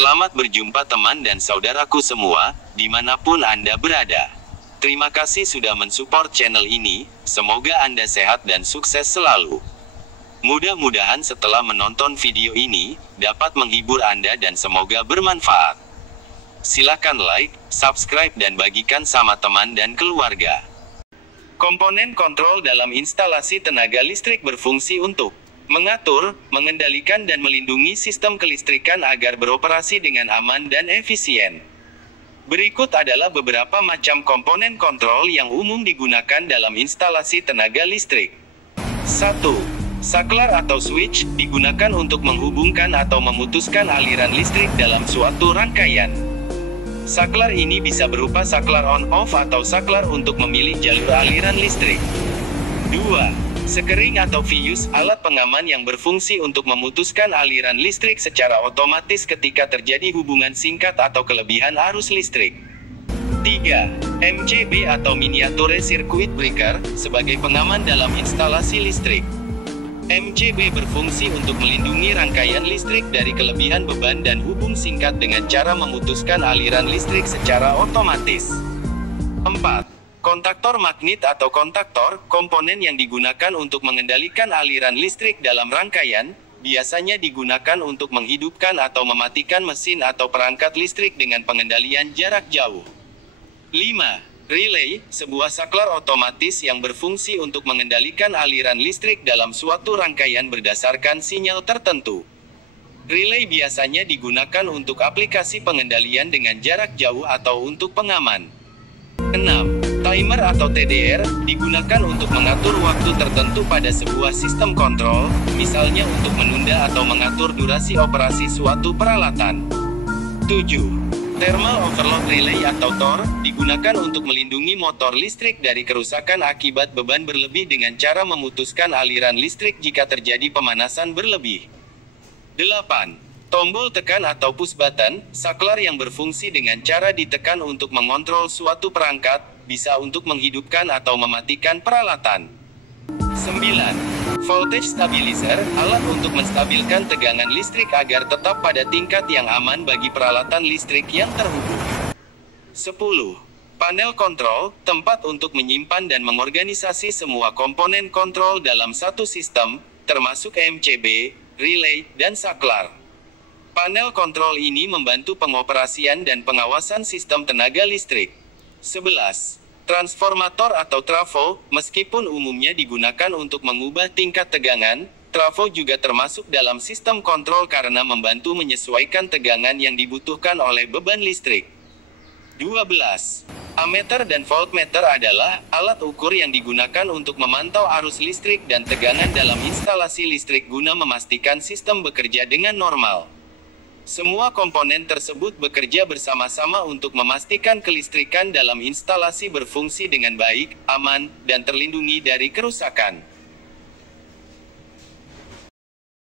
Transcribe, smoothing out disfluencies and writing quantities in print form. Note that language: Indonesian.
Selamat berjumpa teman dan saudaraku semua, dimanapun Anda berada. Terima kasih sudah mensupport channel ini, semoga Anda sehat dan sukses selalu. Mudah-mudahan setelah menonton video ini, dapat menghibur Anda dan semoga bermanfaat. Silakan like, subscribe dan bagikan sama teman dan keluarga. Komponen kontrol dalam instalasi tenaga listrik berfungsi untuk mengatur, mengendalikan dan melindungi sistem kelistrikan agar beroperasi dengan aman dan efisien. Berikut adalah beberapa macam komponen kontrol yang umum digunakan dalam instalasi tenaga listrik. 1. Saklar atau switch, digunakan untuk menghubungkan atau memutuskan aliran listrik dalam suatu rangkaian. Saklar ini bisa berupa saklar on-off atau saklar untuk memilih jalur aliran listrik. 2. Sekering atau fuse, alat pengaman yang berfungsi untuk memutuskan aliran listrik secara otomatis ketika terjadi hubungan singkat atau kelebihan arus listrik. 3. MCB atau Miniature Circuit Breaker, sebagai pengaman dalam instalasi listrik. MCB berfungsi untuk melindungi rangkaian listrik dari kelebihan beban dan hubung singkat dengan cara memutuskan aliran listrik secara otomatis. 4. Kontaktor magnet atau kontaktor, komponen yang digunakan untuk mengendalikan aliran listrik dalam rangkaian, biasanya digunakan untuk menghidupkan atau mematikan mesin atau perangkat listrik dengan pengendalian jarak jauh. 5. Relay, sebuah saklar otomatis yang berfungsi untuk mengendalikan aliran listrik dalam suatu rangkaian berdasarkan sinyal tertentu. Relay biasanya digunakan untuk aplikasi pengendalian dengan jarak jauh atau untuk pengaman. 6. Timer atau TDR, digunakan untuk mengatur waktu tertentu pada sebuah sistem kontrol, misalnya untuk menunda atau mengatur durasi operasi suatu peralatan. 7. Thermal Overload Relay atau TOR, digunakan untuk melindungi motor listrik dari kerusakan akibat beban berlebih dengan cara memutuskan aliran listrik jika terjadi pemanasan berlebih. 8. Tombol tekan atau push button, saklar yang berfungsi dengan cara ditekan untuk mengontrol suatu perangkat, bisa untuk menghidupkan atau mematikan peralatan. 9. Voltage Stabilizer, alat untuk menstabilkan tegangan listrik agar tetap pada tingkat yang aman bagi peralatan listrik yang terhubung. 10. Panel kontrol, tempat untuk menyimpan dan mengorganisasi semua komponen kontrol dalam satu sistem, termasuk MCB, relay, dan saklar. Panel kontrol ini membantu pengoperasian dan pengawasan sistem tenaga listrik. 11. Transformator atau trafo, meskipun umumnya digunakan untuk mengubah tingkat tegangan, trafo juga termasuk dalam sistem kontrol karena membantu menyesuaikan tegangan yang dibutuhkan oleh beban listrik. 12. Ammeter dan voltmeter adalah alat ukur yang digunakan untuk memantau arus listrik dan tegangan dalam instalasi listrik guna memastikan sistem bekerja dengan normal. Semua komponen tersebut bekerja bersama-sama untuk memastikan kelistrikan dalam instalasi berfungsi dengan baik, aman, dan terlindungi dari kerusakan.